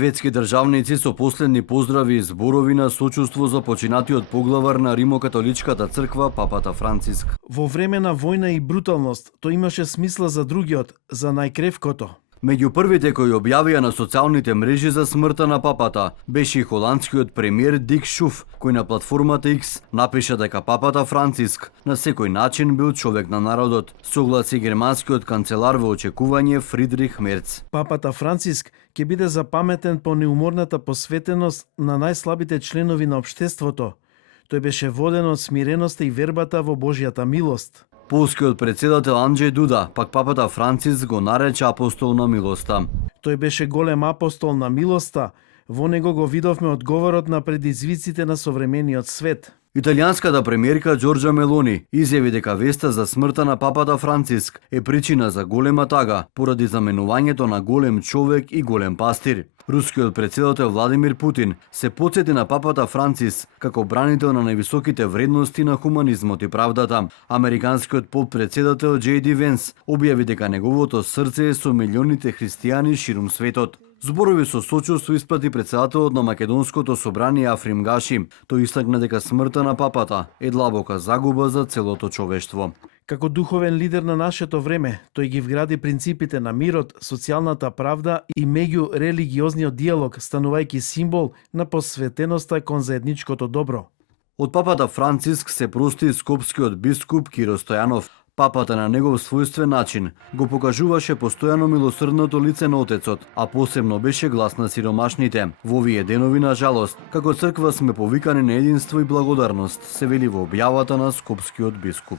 Светски државници со последни поздрави и зборови на сочувство за починатиот поглавар на Римокатоличката црква, папата Франциск. Во време на војна и бруталност, тој имаше смисла за другиот, за најкревкото. Меѓу првите кои објавија на социјалните мрежи за смртта на папата беше и холандскиот премиер Дик Шуф, кој на платформата X напиша дека папата Франциск на секој начин бил човек на народот, согласи германскиот канцелар во очекување Фридрих Мерц. Папата Франциск ќе биде запаметен по неуморната посветеност на најслабите членови на општеството. Тој беше воден од смиреноста и вербата во Божјата милост. Полскиот председател Анџеј Дуда, пак папата Франциск го нарече апостол на милоста. Тој беше голем апостол на милоста, во него го видовме одговорот на предизвиците на современиот свет. Италијанската премиерка Џорџа Мелони изјави дека веста за смртта на папата Франциск е причина за голема тага поради заменувањето на голем човек и голем пастир. Рускиот председател Владимир Путин се потсети на папата Франциск како бранител на највисоките вредности на хуманизмот и правдата. Американскиот подпредседател Џеј Ди Венс објави дека неговото срце е со милионите христијани ширум светот. Зборови со сочувство испрати председателот на Македонското собрание Африм Гаши. Тој истакна дека смртта на папата е длабока загуба за целото човештво. Како духовен лидер на нашето време, тој ги вгради принципите на мирот, социјалната правда и меѓурелигиозниот диалог, станувајќи символ на посветеноста кон заедничкото добро. Од папата Франциск се прости скопскиот бискуп Киро Стојанов. Папата на негов својствен начин го покажуваше постојано милосрдното лице на Отецот, а посебно беше глас на сиромашните. Во овие денови, на жалост, како црква сме повикани на единство и благодарност, се вели во објавата на скопскиот бискуп.